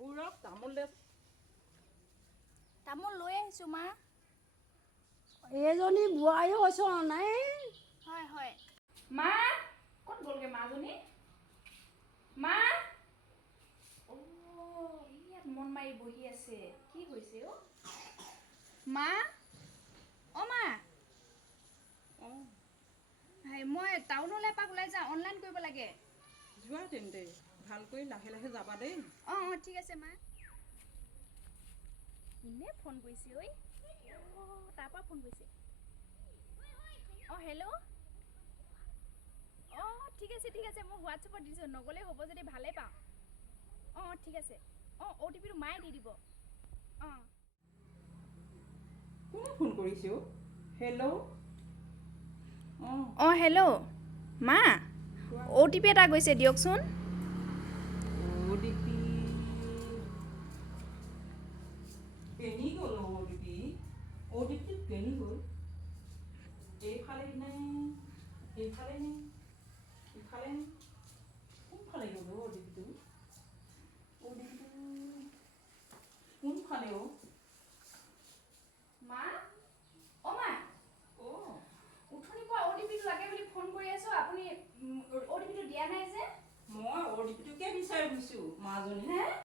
বাহুৰক তামোল দে তামোল লৈ আহিছোঁ মা এইজনী বোৱাৰী হৈছ নাই হয় হয় মা ক'ত গ'লগে মাজনী মা ইয়াত মন মাৰি বহি আছে কি হৈছে অ মা অ' মা অঁ মই টাউনলৈ এপাক ওলাই যাওঁ অনলাইন কৰিব লাগে যোৱা তেন্তে ভালকৈ লাহে লাহে যাবা দেই অঁ অঁ ঠিক আছে মা কোনে ফোন কৰিছে ঐ তাৰপৰা ফোন কৰিছে অঁ হেল্ল' অঁ ঠিক আছে মই হোৱাটছএপত দিছোঁ নগ'লেই হ'ব যদি ভালেই পাওঁ অঁ ঠিক আছে অঁ অ' টি পিটো মায়ে দি দিব অঁ কোনে ফোন কৰিছে অ' হেল্ল' অঁ অঁ হেল্ল' মা কোৱা অ' টি পি এটা গৈছে দিয়কচোন OTP কেনি গ'ল OTP কেনি গ'ল এইফালে নে এইফালে নে ইফালে নে কোনফালে গ'ল OTPটো কোনফালে অ' মা অ মা অঁ উঠনি পৰা অ' টি পিটো লাগে বুলি ফোন কৰি আছোঁ আপুনি অ' টি পিটো দিয়া নাই যে মই OTPটোকে বিচাৰি ফুৰিছোঁ মাজনী হে